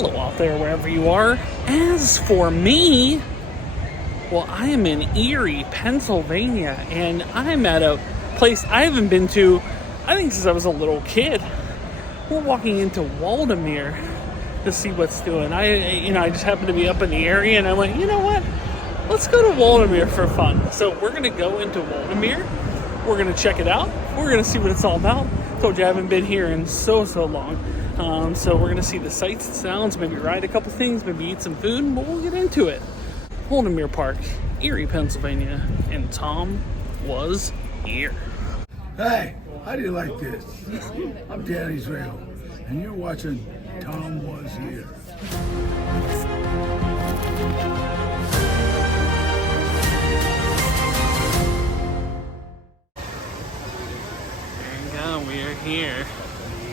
hello out there, wherever you are. As for me, well, I am in Erie, Pennsylvania, and I'm at a place I haven't been to, I think, since I was a little kid. We're walking into Waldameer to see what's doing. I just happened to be up in the area, and I went, you know what? Let's go to Waldameer for fun. So we're going to go into Waldameer. We're going to check it out. We're going to see what it's all about. Told you I haven't been here in so long. So we're going to see the sights and sounds, maybe ride a couple things, maybe eat some food, but we'll get into it. Waldameer Park, Erie, Pennsylvania, and Tom was here. Hey, how do you like this? I'm Dan Israel, and you're watching Tom Was Here. We are here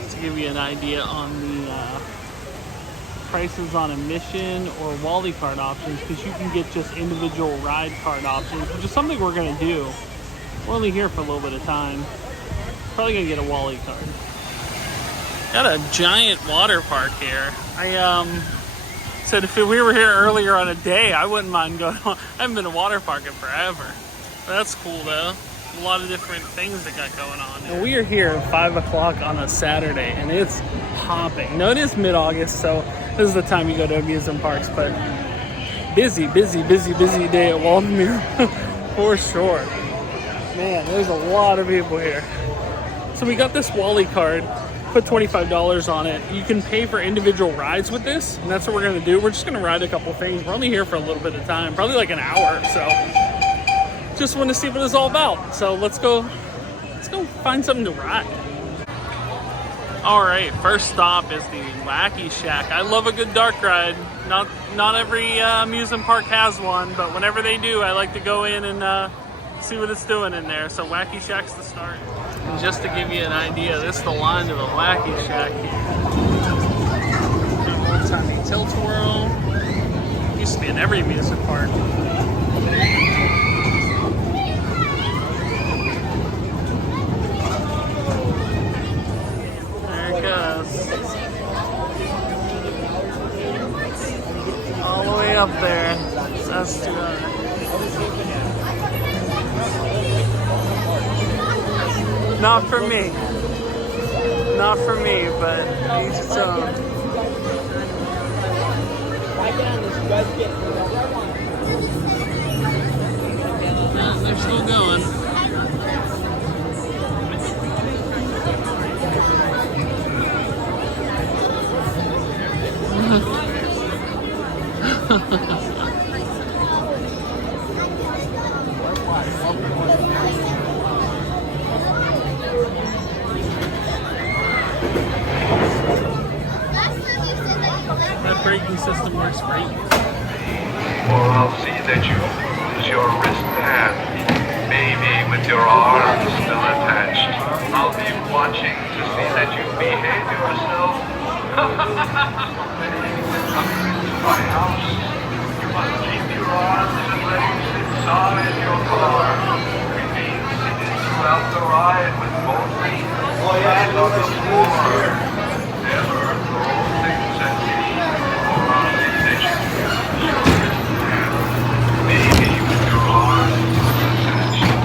to give you an idea on the prices on admission or Wally card options, because you can get just individual ride card options, which is something we're going to do. We're only here for a little bit of time. Probably going to get a Wally card. Got a giant water park here. I said if we were here earlier on a day, I wouldn't mind going on. I haven't been to a water park in forever. But that's cool though. A lot of different things that got going on. And we are here at 5 o'clock on a Saturday, and it's hopping. No, it is mid-August, so this is the time you go to amusement parks, but busy day at Waldameer for sure. Man, there's a lot of people here. So we got this Wally card, put $25 on it. You can pay for individual rides with this, and that's what we're gonna do. We're just gonna ride a couple things. We're only here for a little bit of time, probably like an hour or so. Just want to see what it's all about. So let's go find something to ride. All right, first stop is the Wacky Shack. I love a good dark ride. Not every amusement park has one, but whenever they do, I like to go in and see what it's doing in there. So Wacky Shack's the start. And just to give you an idea, this is the line to the Wacky Shack here. Old-timey tilt-a-whirl. Used to be in every amusement park. All the way up there. That's too high. Not for me. Not for me, but each its own. They're still going. That braking system works great. Or I'll see that you lose your wristband, maybe with your arms still attached. I'll be watching to see that you behave yourself. My house, you must keep your arms and legs inside your car. Remain seated throughout the ride with both feet flat on the floor. Never throw things at me, or I'll see that you use your wristband, maybe with your arms attached.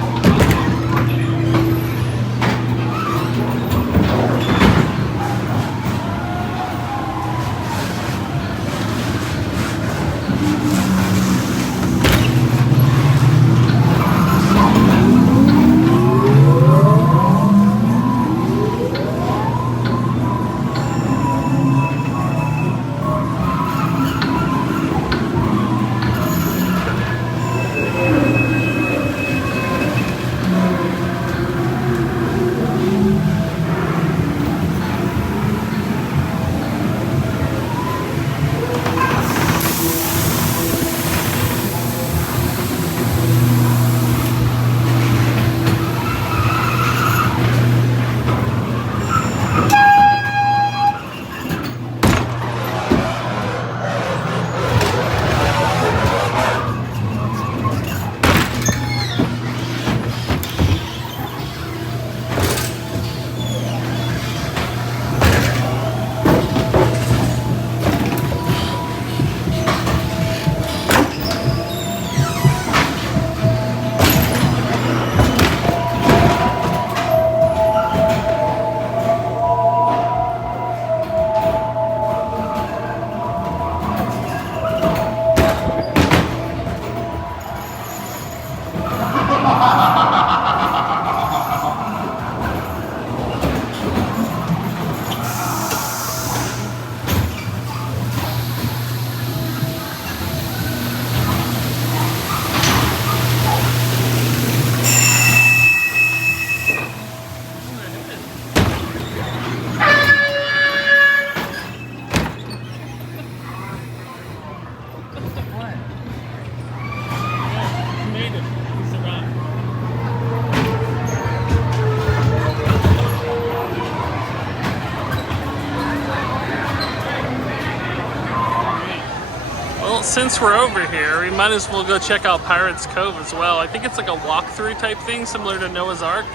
Well, since we're over here, we might as well go check out Pirates Cove as well. I think it's like a walkthrough type thing, similar to Noah's Ark.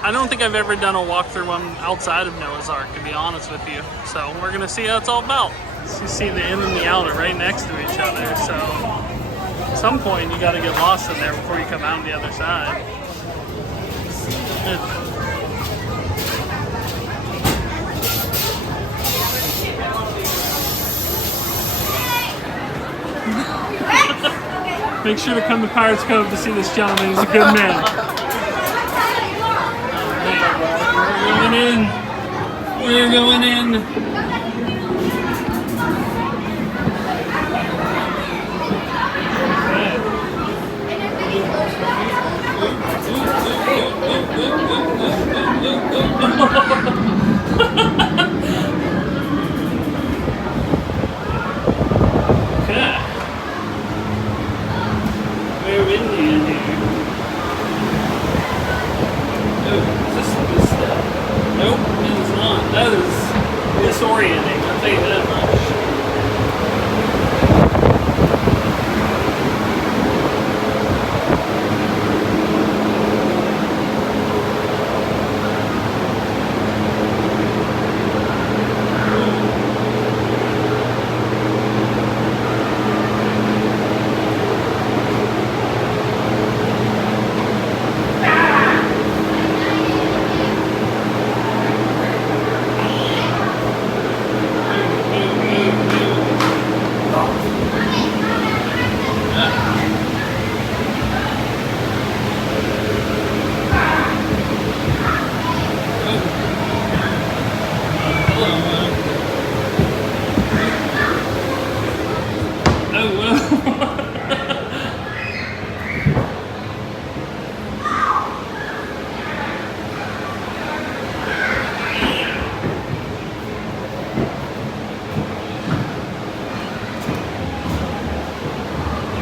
I don't think I've ever done a walkthrough one outside of Noah's Ark, to be honest with you. So we're gonna see how it's all about. So you see the in and the out are right next to each other. So at some point you gotta get lost in there before you come out on the other side. Make sure to come to Pirates Cove to see this gentleman. He's a good man. We're going in. We're going in. Okay. Very windy in here. Oh, is this good stuff? Nope, it is not. That is disorienting, I'll tell you that much.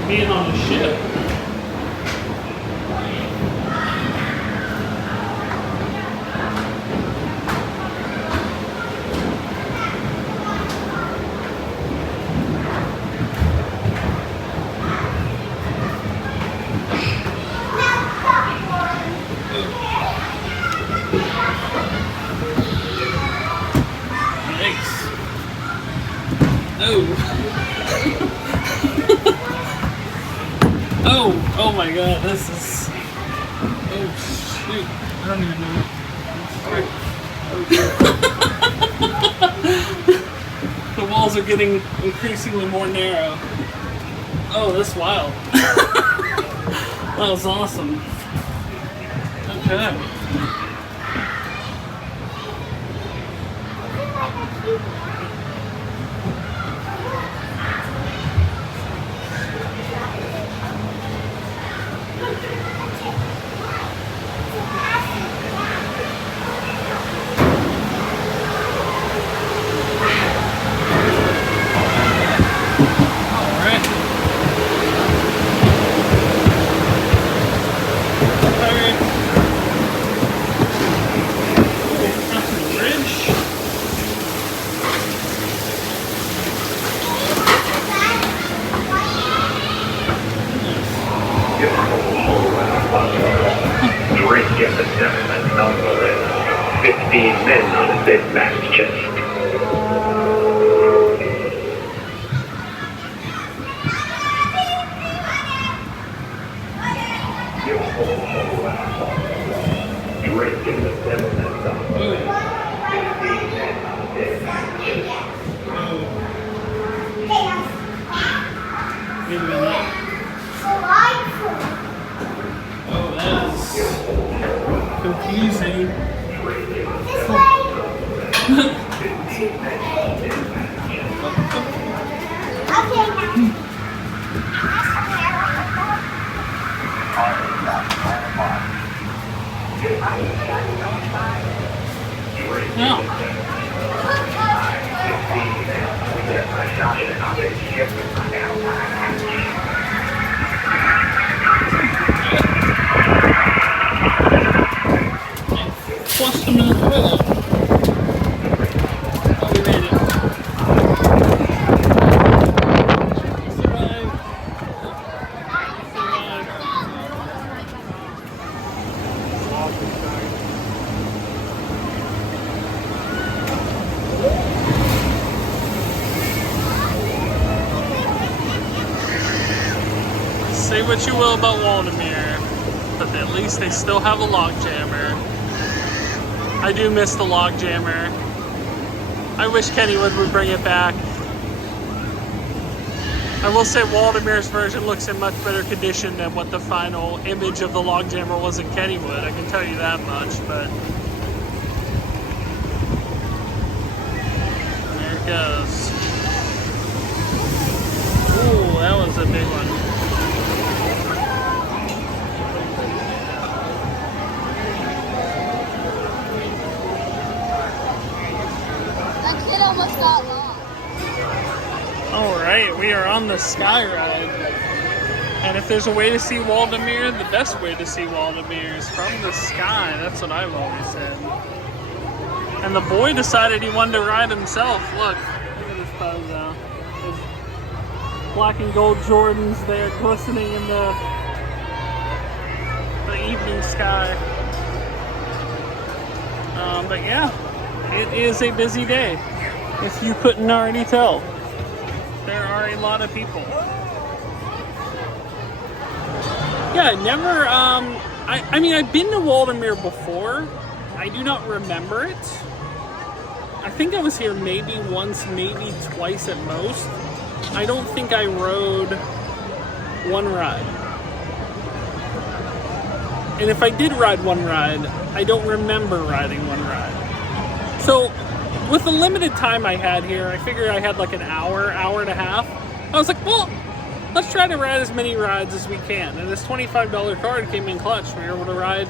Being on the ship. Nice. Oh. Oh my god, this is... Oh shoot, I don't even know. The walls are getting increasingly more narrow. Oh, that's wild. That was awesome. Okay. Drink at the gentleman number is 15 men on a big back chest. Drink in the gentleman number is 15 men on a big back chest. Wait a minute. Oh, that's confusing. No. Flushed them in the toilet. Oh, we made it. Say what you will about Waldameer, but at least they still have a log jammer. I do miss the log jammer. I wish Kennywood would bring it back. I will say Waldameer's version looks in much better condition than what the final image of the log jammer was in Kennywood. I can tell you that much, but there it goes. Ooh, that was a big one. That kid almost got lost. Alright, we are on the sky ride. And if there's a way to see Waldameer, the best way to see Waldameer is from the sky. That's what I've always said. And the boy decided he wanted to ride himself. Look at this bozo. His black and gold Jordans there glistening in the evening sky. But yeah, it is a busy day. If you couldn't already tell. There are a lot of people. Yeah, never, I mean, I've been to Waldameer before. I do not remember it. I think I was here maybe once, maybe twice at most. I don't think I rode one ride. And if I did ride one ride, I don't remember riding one ride. So, with the limited time I had here, I figured I had like an hour, hour and a half. I was like, well, let's try to ride as many rides as we can. And this $25 card came in clutch. We were able to ride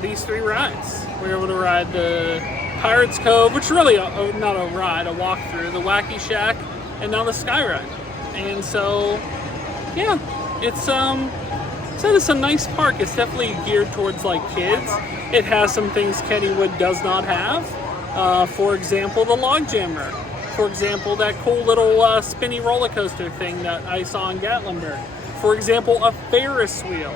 these 3 rides. We were able to ride the Pirates Cove, which is really not a ride, a walkthrough, the Wacky Shack, and now the Sky Ride. And so, yeah, it's a nice park. It's definitely geared towards like kids. It has some things Kennywood does not have. For example, the log jammer. For example, that cool little spinny roller coaster thing that I saw in Gatlinburg. For example, a Ferris wheel.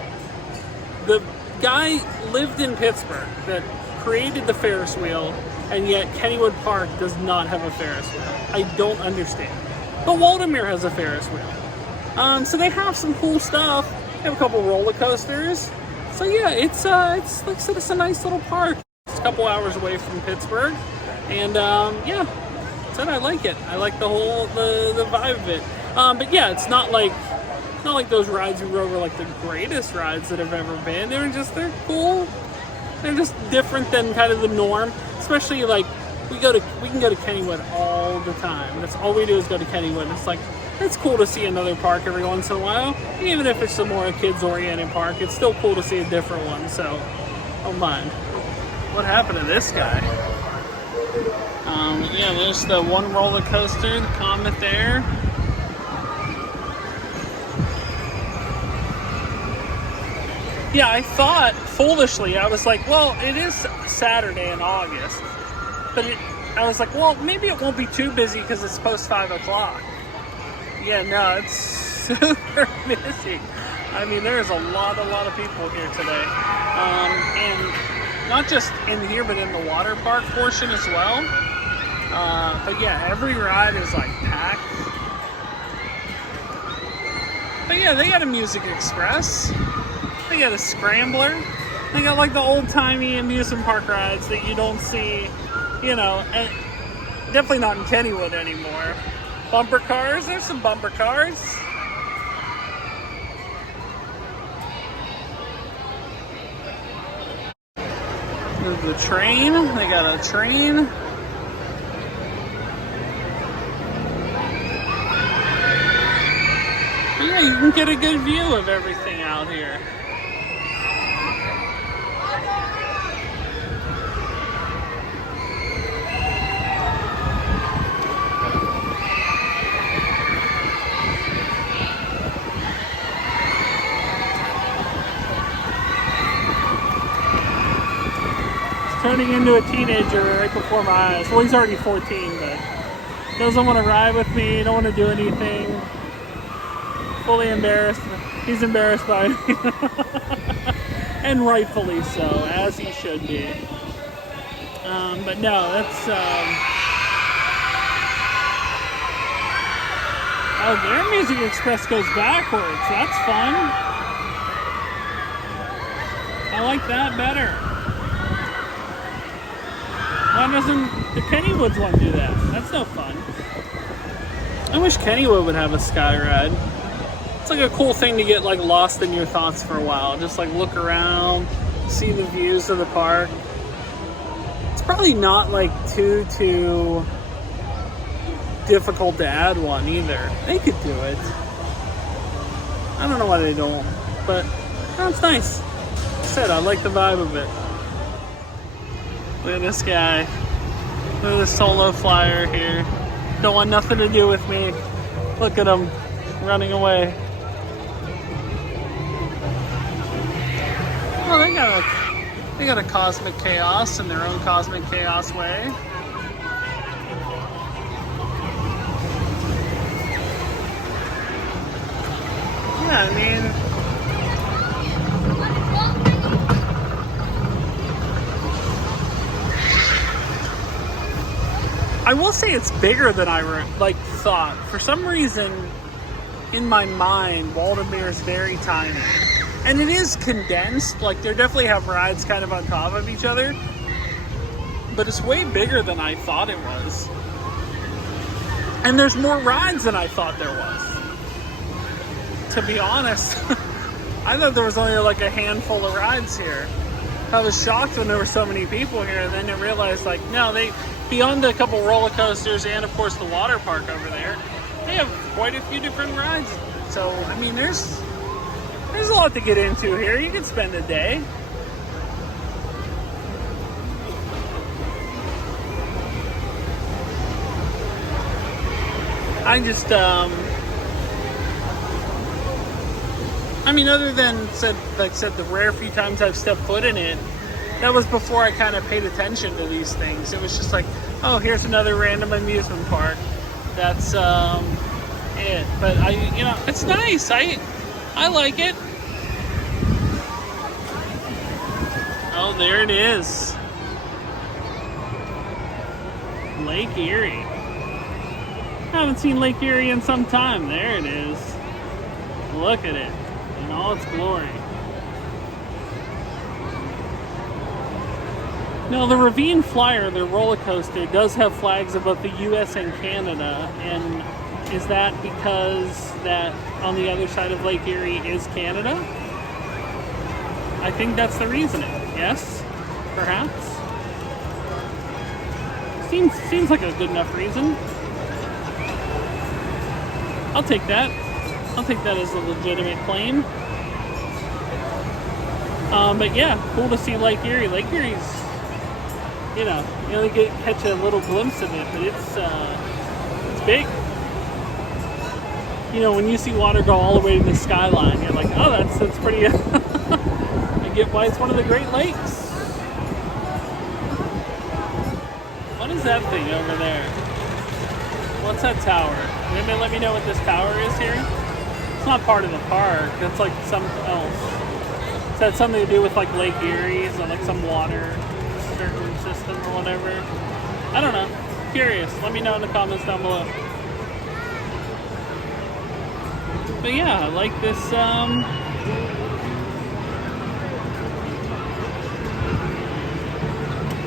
The guy lived in Pittsburgh that created the Ferris wheel, and yet Kennywood Park does not have a Ferris wheel. I don't understand. But Waldameer has a Ferris wheel. So they have some cool stuff. They have a couple roller coasters. So yeah, it's like I said, it's a nice little park. It's a couple hours away from Pittsburgh, and yeah, said I like it. I like the whole the vibe of it. But yeah, it's not like those rides we rode were like the greatest rides that have ever been. They're cool. They're just different than kind of the norm. Especially like we can go to Kennywood all the time. That's all we do is go to Kennywood. It's like it's cool to see another park every once in a while, even if it's a more kids-oriented park. It's still cool to see a different one. So, don't mind. What happened to this guy? Yeah, there's the one roller coaster, the Comet there. Yeah, I thought, foolishly, I was like, well, it is Saturday in August. But I was like, well, maybe it won't be too busy because it's post 5 o'clock. Yeah, no, it's super busy. I mean, there's a lot of people here today. And not just in here, but in the water park portion as well. But yeah, every ride is like packed. But yeah, they got a Music Express. They got a Scrambler. They got like the old-timey amusement park rides that you don't see, you know, and definitely not in Kennywood anymore. Bumper cars, there's some bumper cars. There's the train, they got a train. But yeah, you can get a good view of everything out here. Turning into a teenager right before my eyes. Well, he's already 14, but doesn't want to ride with me, don't want to do anything. Fully embarrassed. He's embarrassed by me. And rightfully so, as he should be. But no, that's... Oh, their Music Express goes backwards. That's fun. I like that better. Why doesn't the Kennywood's one do that? That's no fun. I wish Kennywood would have a sky ride. It's like a cool thing to get like lost in your thoughts for a while. Just like look around, see the views of the park. It's probably not like too difficult to add one either. They could do it. I don't know why they don't, but it's nice. Like I said, I like the vibe of it. Look at this guy. Look at this solo flyer here. Don't want nothing to do with me. Look at him running away. Oh, they got a cosmic chaos in their own cosmic chaos way. Yeah, I mean, I will say it's bigger than I thought. For some reason, in my mind, Waldameer is very tiny. And it is condensed, like they definitely have rides kind of on top of each other. But it's way bigger than I thought it was. And there's more rides than I thought there was. To be honest, I thought there was only like a handful of rides here. I was shocked when there were so many people here, and then I realized like, no, beyond a couple roller coasters and of course the water park over there, they have quite a few different rides. So, I mean, there's a lot to get into here. You could spend a day. I just, I mean, other than, like I said, the rare few times I've stepped foot in it, that was before I kind of paid attention to these things. It was just like, oh, here's another random amusement park. That's it. But it's nice. I like it. Oh, there it is. Lake Erie. I haven't seen Lake Erie in some time. There it is. Look at it in all its glory. Now, the Ravine Flyer, their roller coaster, does have flags of both the U.S. and Canada. And is that because that on the other side of Lake Erie is Canada? I think that's the reasoning. Yes? Perhaps? Seems like a good enough reason. I'll take that. I'll take that as a legitimate claim. But yeah, cool to see Lake Erie. Lake Erie's, you only catch a little glimpse of it, but it's big. When you see water go all the way to the skyline, you're like, oh, that's pretty. I get why it's one of the Great Lakes. What is that thing over there? What's that tower? Anybody let me know what this tower is here? It's not part of the park. That's like something else. Is that something to do with like Lake Erie? Is that like some water certain system or whatever? I don't know. Curious. Let me know in the comments down below. But yeah, I like this. I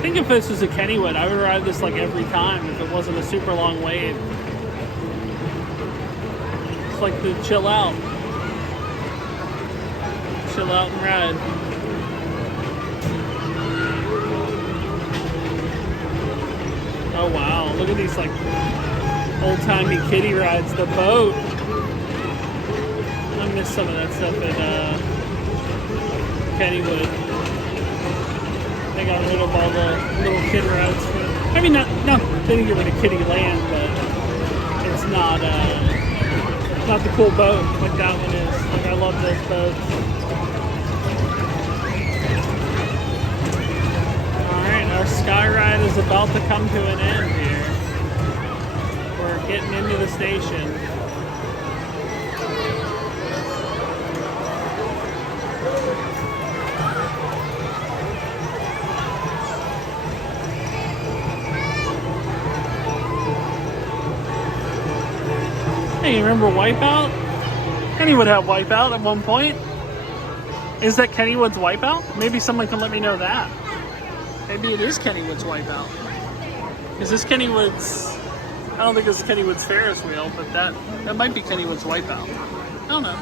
think if this was a Kennywood, I would ride this like every time if it wasn't a super long wait. It's like the chill out and ride. Oh wow, look at these like old-timey kiddie rides. The boat. I miss some of that stuff at Kennywood. They got rid of all the little kid rides. I mean, not they didn't get rid of Kiddie Land, but it's not the cool boat like that one is. Like I love those boats. All right, our sky ride is about to come to an end here. We're getting into the station. Hey, you remember Wipeout? Kenny would have Wipeout at one point. Is that Kennywood's Wipeout? Maybe someone can let me know that. Maybe it is Kennywood's Wipeout. Is this Kennywood's... I don't think this is Kennywood's Ferris wheel, but that might be Kennywood's Wipeout. I don't know.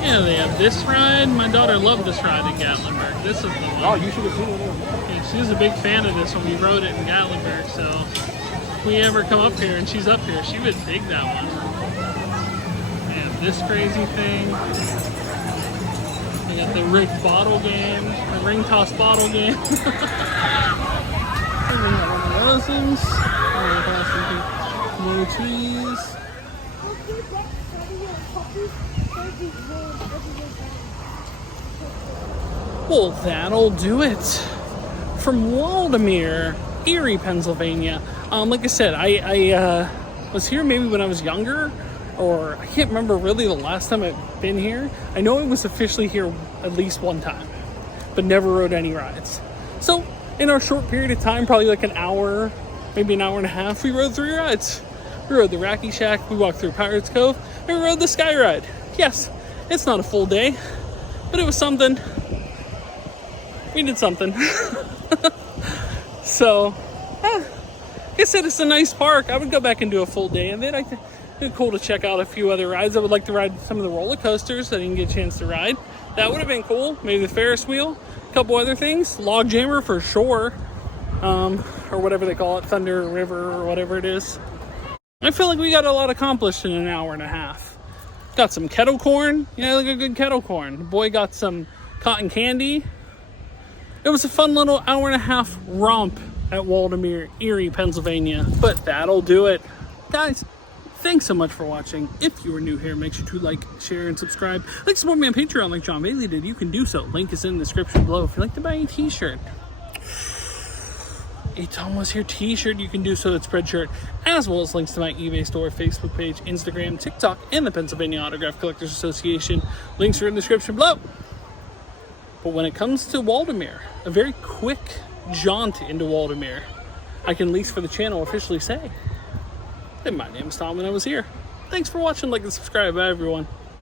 Yeah, they have this ride. My daughter loved this ride in Gatlinburg. This is the one. Oh, you should have seen it. Yeah, she was a big fan of this when we rode it in Gatlinburg, so if we ever come up here and she's up here, she would dig that one. They have this crazy thing. They got the rigged bottle game, the ring toss bottle game. We got one of those things. More trees. Well, that'll do it. From Waldameer, Erie, Pennsylvania. Like I said, I was here maybe when I was younger, or I can't remember really the last time I've been here. I know I was officially here at least one time, but never rode any rides. So in our short period of time, probably like an hour, maybe an hour and a half, we rode 3 rides. We rode the Wacky Shack, we walked through Pirates Cove, and we rode the Sky Ride. Yes, it's not a full day, but it was something. We did something. So, like I said, it's a nice park. I would go back and do a full day, and then I think it'd be cool to check out a few other rides. I would like to ride some of the roller coasters that I didn't get a chance to ride. That would have been cool. Maybe the Ferris wheel, a couple other things. Log Jammer for sure, or whatever they call it, Thunder River or whatever it is. I feel like we got a lot accomplished in an hour and a half. Got some kettle corn. Yeah, like a good kettle corn. The boy got some cotton candy. It was a fun little hour and a half romp at Waldameer, Erie, Pennsylvania. But that'll do it. Guys, thanks so much for watching. If you are new here, make sure to like, share, and subscribe. Like support me on Patreon like John Bailey did. You can do so. Link is in the description below. If you'd like to buy a t-shirt, a Tomwashere t-shirt, you can do so at Spreadshirt, as well as links to my eBay store, Facebook page, Instagram, TikTok, and the Pennsylvania Autograph Collectors Association. Links are in the description below. But when it comes to Waldameer, a very quick jaunt into Waldameer, I can at least for the channel officially say that my name is Tom and I was here. Thanks for watching, like and subscribe. Bye everyone.